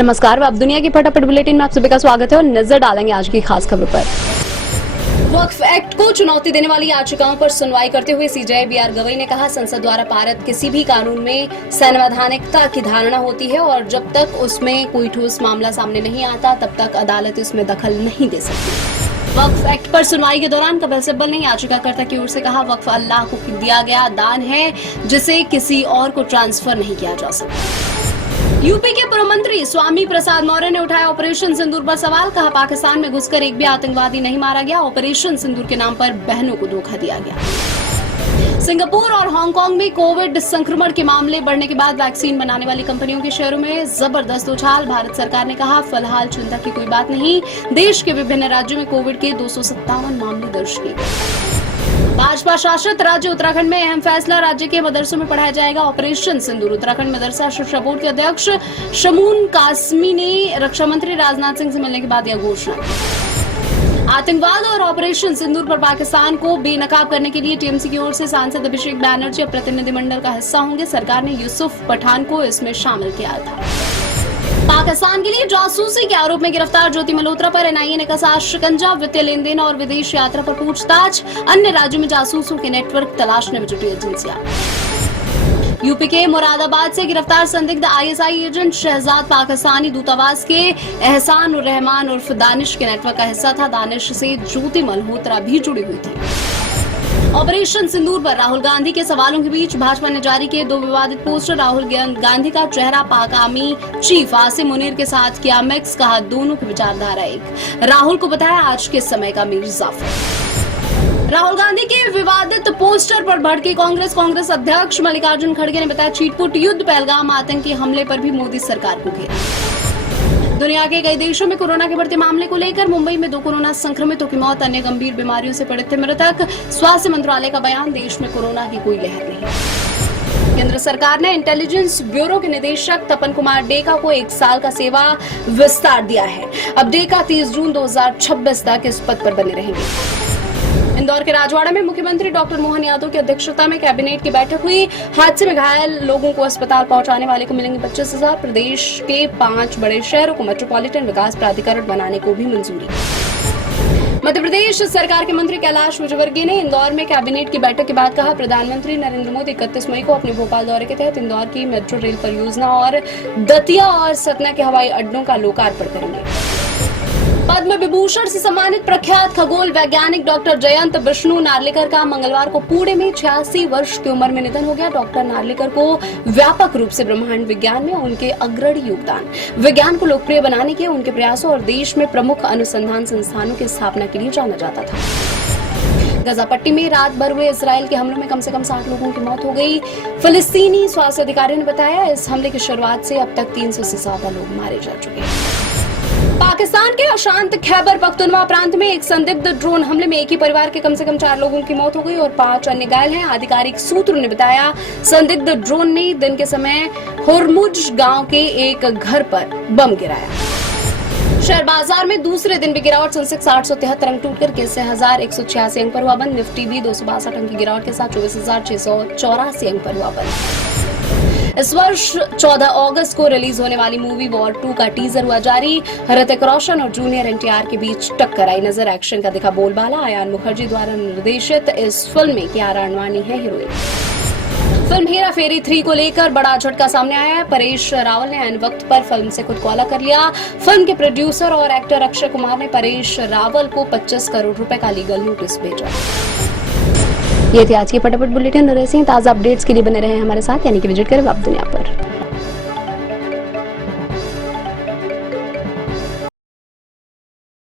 नमस्कार, अब दुनिया की फटाफट बुलेटिन में आप सभी का स्वागत है और नजर डालेंगे आज की खास खबर पर। वक्फ एक्ट को चुनौती देने वाली याचिकाओं पर सुनवाई करते हुए सीजेआई बीआर गवई ने कहा, संसद द्वारा पारित किसी भी कानून में संवैधानिकता की धारणा होती है और जब तक उसमें कोई ठोस मामला सामने नहीं आता तब तक अदालत इसमें दखल नहीं दे सकती। वक्फ एक्ट पर सुनवाई के दौरान कपिल सिब्बल ने याचिकाकर्ता की ओर से कहा, वक्फ अल्लाह को दिया गया दान है जिसे किसी और को ट्रांसफर नहीं किया जा सकता। यूपी के पूर्व मंत्री स्वामी प्रसाद मौर्य ने उठाया ऑपरेशन सिंदूर पर सवाल, कहा पाकिस्तान में घुसकर एक भी आतंकवादी नहीं मारा गया, ऑपरेशन सिंदूर के नाम पर बहनों को धोखा दिया गया। सिंगापुर और हांगकांग में कोविड संक्रमण के मामले बढ़ने के बाद वैक्सीन बनाने वाली कंपनियों के शेयरों में जबरदस्त उछाल। भारत सरकार ने कहा, फिलहाल चिंता की कोई बात नहीं, देश के विभिन्न राज्यों में कोविड के 257 मामले दर्ज किए गए। भाजपा शासित राज्य उत्तराखंड में अहम फैसला, राज्य के मदरसों में पढ़ाया जाएगा ऑपरेशन सिंदूर। उत्तराखंड मदरसा शिक्षा बोर्ड के अध्यक्ष शमून कासमी ने रक्षा मंत्री राजनाथ सिंह से मिलने के बाद यह घोषणा की। आतंकवाद और ऑपरेशन सिंदूर पर पाकिस्तान को बेनकाब करने के लिए टीएमसी की ओर से सांसद अभिषेक बैनर्जी अब प्रतिनिधिमंडल का हिस्सा होंगे। सरकार ने यूसुफ पठान को इसमें शामिल किया था। पाकिस्तान के लिए जासूसी के आरोप में गिरफ्तार ज्योति मल्होत्रा पर एनआईए ने कसा शिकंजा, वित्तीय लेन देन और विदेश यात्रा पर पूछताछ। अन्य राज्यों में जासूसों के नेटवर्क तलाशने में जुटी एजेंसियां। यूपी के मुरादाबाद से गिरफ्तार संदिग्ध आईएसआई एजेंट शहजाद पाकिस्तानी दूतावास के एहसान उर रहमान उर्फ दानिश के नेटवर्क का हिस्सा था। दानिश से ज्योति मल्होत्रा भी जुड़ी हुई थी। ऑपरेशन सिंदूर पर राहुल गांधी के सवालों के बीच भाजपा ने जारी किए 2 विवादित पोस्टर। राहुल गांधी का चेहरा पाक आर्मी चीफ आसिम मुनीर के साथ किया मिक्स, कहा दोनों की विचारधारा एक। राहुल को बताया आज के समय का मीर जाफर। राहुल गांधी के विवादित पोस्टर पर भड़के कांग्रेस अध्यक्ष मल्लिकार्जुन खड़गे ने बताया, चीटपुट युद्ध, पहलगाम आतंकी हमले पर भी मोदी सरकार को घेरा। दुनिया के कई देशों में कोरोना के बढ़ते मामले को लेकर मुंबई में 2 कोरोना संक्रमितों की मौत, अन्य गंभीर बीमारियों से पीड़ित थे मृतक। स्वास्थ्य मंत्रालय का बयान, देश में कोरोना की कोई लहर नहीं। केंद्र सरकार ने इंटेलिजेंस ब्यूरो के निदेशक तपन कुमार डेका को 1 साल का सेवा विस्तार दिया है। अब डेका 30 जून 2026 तक इस पद पर बने रहेंगे। इंदौर के राजवाड़ा में मुख्यमंत्री डॉक्टर मोहन यादव की अध्यक्षता में कैबिनेट की बैठक हुई। हादसे में घायल लोगों को अस्पताल पहुंचाने वाले को मिलेंगे 25,000। प्रदेश के 5 बड़े शहरों को मेट्रोपॉलिटन विकास प्राधिकरण बनाने को भी मंजूरी। मध्य प्रदेश सरकार के मंत्री कैलाश विजयवर्गीय ने इंदौर में कैबिनेट की बैठक के बाद कहा, प्रधानमंत्री नरेंद्र मोदी 31 मई को अपने भोपाल दौरे के तहत इंदौर की मेट्रो रेल परियोजना और दतिया और सतना के हवाई अड्डों का लोकार्पण करेंगे। पद्म विभूषण से सम्मानित प्रख्यात खगोल वैज्ञानिक डॉक्टर जयंत विष्णु नार्लिकर का मंगलवार को पुणे में 86 वर्ष की उम्र में निधन हो गया। डॉक्टर नार्लिकर को व्यापक रूप से ब्रह्मांड विज्ञान में उनके अग्रणी योगदान, विज्ञान को लोकप्रिय बनाने के उनके प्रयासों और देश में प्रमुख अनुसंधान संस्थानों की स्थापना के लिए जाना जाता था। गजा पट्टी में रात भर हुए इजराइल के हमलों में कम से कम 60 लोगों की मौत हो गई। फिलिस्तीनी स्वास्थ्य अधिकारियों ने बताया, इस हमले की शुरुआत से अब तक 300 से ज्यादा लोग मारे जा चुके हैं। पाकिस्तान के अशांत खैबर पख्तूनख्वा प्रांत में एक संदिग्ध ड्रोन हमले में एक ही परिवार के कम से कम 4 लोगों की मौत हो गई और 5 अन्य घायल हैं। आधिकारिक सूत्रों ने बताया, संदिग्ध ड्रोन ने दिन के समय होरमुज गांव के एक घर पर बम गिराया। शेयर बाजार में दूसरे दिन भी गिरावट, सेंसेक्स 873 अंक टूटकर 21,186 अंक पर हुआ बंद। निफ्टी भी 262 अंक की गिरावट के साथ 24,684 अंक पर हुआ बंद। इस वर्ष 14 अगस्त को रिलीज होने वाली मूवी वॉर 2 का टीजर हुआ जारी। ऋतिक रोशन और जूनियर एनटीआर के बीच टक्कर आई नजर, एक्शन का दिखा बोलबाला। आयान मुखर्जी द्वारा निर्देशित इस फिल्म में कियारा आडवाणी है हीरोइन। फिल्म हेरा फेरी 3 को लेकर बड़ा झटका सामने आया है। परेश रावल ने ऐन वक्त पर फिल्म से खुद को अलग कर लिया। फिल्म के प्रोड्यूसर और एक्टर अक्षय कुमार ने परेश रावल को 25 करोड़ रुपए का लीगल नोटिस भेजा। ये थी आज की फटाफट बुलेटिन। ऐसे ही ताज़ा अपडेट्स के लिए बने रहे हमारे साथ, यानी कि विजिट करें अब दुनिया पर।